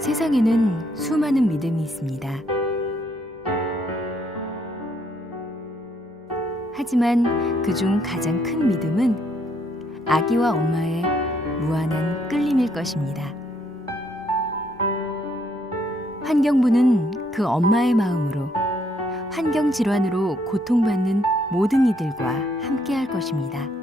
세상에는 수많은 믿음이 있습니다. 하지만 그중 가장 큰 믿음은 아기와 엄마의 무한한 끌림일 것입니다. 환경부는 그 엄마의 마음으로 환경 질환으로 고통받는 모든 이들과 함께할 것입니다.